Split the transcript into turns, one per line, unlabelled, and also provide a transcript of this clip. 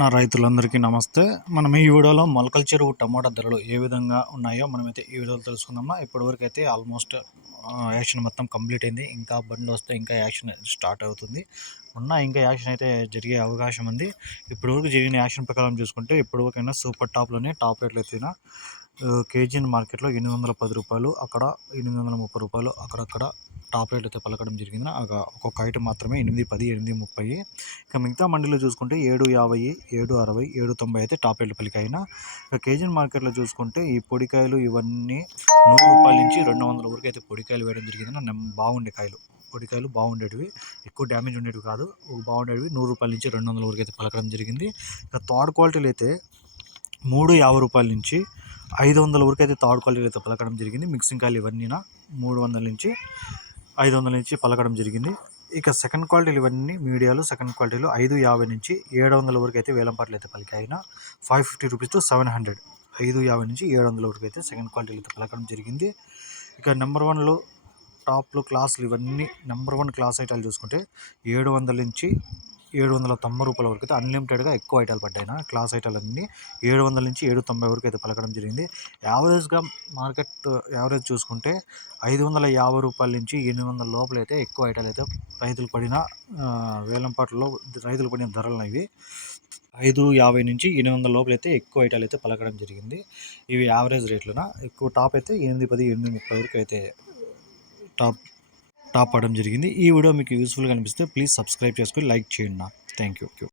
నా రైతులందరికీ నమస్తే. మనం ఈ వీడియోలో మొలకల చెరువు టమాటా ధరలు ఏ విధంగా ఉన్నాయో మనమైతే ఈ వీడియోలో తెలుసుకుందామా. ఇప్పటివరకు అయితే ఆల్మోస్ట్ యాక్షన్ మొత్తం కంప్లీట్ అయింది. ఇంకా బండ్లు వస్తే ఇంకా యాక్షన్ స్టార్ట్ అవుతుంది. ఉన్న ఇంకా యాక్షన్ అయితే జరిగే అవకాశం ఉంది. ఇప్పటివరకు జరిగిన యాక్షన్ ప్రకారం చూసుకుంటే ఇప్పటివరకైనా సూపర్ టాప్లోనే టాప్ రేట్లు ఎత్తిన కేజీ మార్కెట్లో ఎనిమిది వందల పది రూపాయలు అక్కడ ఎనిమిది వందల ముప్పై రూపాయలు అక్కడక్కడ టాప్ రేట్ అయితే పలకడం జరిగింది. ఒక్కొక్క ఐటమ్ మాత్రమే ఎనిమిది పది ఎనిమిది ముప్పై. ఇక మిగతా మండీలో చూసుకుంటే ఏడు యాభై ఏడు అరవై ఏడు తొంభై అయితే టాప్ రేట్లు పలికాయిన. ఇక కేజీ మార్కెట్లో చూసుకుంటే ఈ పొడికాయలు ఇవన్నీ నూరు రూపాయల నుంచి రెండు వందల వరకు అయితే పొడికాయలు వేయడం జరిగింది బాగుండే కాయలు. పొడికాయలు బాగుండేటివి. ఎక్కువ డ్యామేజ్ ఉండేవి కాదు. బాగుండేవి నూరు రూపాయల నుంచి రెండు వందల వరకు అయితే పలకడం జరిగింది. ఇక థర్డ్ క్వాలిటీలు అయితే మూడు యాభై రూపాయల నుంచి ఐదు వందల వరకు అయితే థర్డ్ క్వాలిటీలు అయితే పలకడం జరిగింది. మిక్సింగ్ కాయలు ఇవన్నీనా మూడు వందల నుంచి ఐదు వందల నుంచి పలకడం జరిగింది. ఇక సెకండ్ క్వాలిటీలు ఇవన్నీ మీడియాలు సెకండ్ క్వాలిటీలు ఐదు యాభై నుంచి ఏడు వందల వరకు అయితే వేలం పాటలు అయితే పలికాయిన five fifty rupees to seven hundred ఐదు యాభై నుంచి ఏడు వందల వరకు అయితే సెకండ్ క్వాలిటీలు అయితే పలకడం జరిగింది. ఇక నెంబర్ వన్లో టాప్లో క్లాసులు ఇవన్నీ నెంబర్ వన్ క్లాస్ ఐటాలు చూసుకుంటే ఏడు వందల నుంచి ఏడు వందల తొంభై రూపాయల వరకు అయితే అన్లిమిటెడ్గా ఎక్కువ ఐటాలు పడ్డాయినా క్లాస్ ఐటాలు అన్నీ. ఏడు వందల నుంచి ఏడు తొంభై వరకు అయితే పలకడం జరిగింది. యావరేజ్గా మార్కెట్ యావరేజ్ చూసుకుంటే ఐదు వందల యాభై రూపాయల నుంచి ఎనిమిది వందల లోపల అయితే ఎక్కువ ఐటాలు అయితే రైతులు పడిన వేలంపాట్లో రైతులు పడిన ధరలు ఇవి. ఐదు యాభై నుంచి ఎనిమిది వందల లోపల అయితే ఎక్కువ ఐటాలు అయితే పలకడం జరిగింది. ఇవి యావరేజ్ రేట్లున? ఎక్కువ టాప్ అయితే ఎనిమిది పది ఎనిమిది ముప్పై వరకు అయితే టాప్ టాప్ అవడం జరిగింది. ఈ వీడియో మీకు యూస్ఫుల్గా అనిపిస్తే ప్లీజ్ సబ్స్క్రైబ్ చేసుకొని లైక్ చేయండి థ్యాంక్ యూ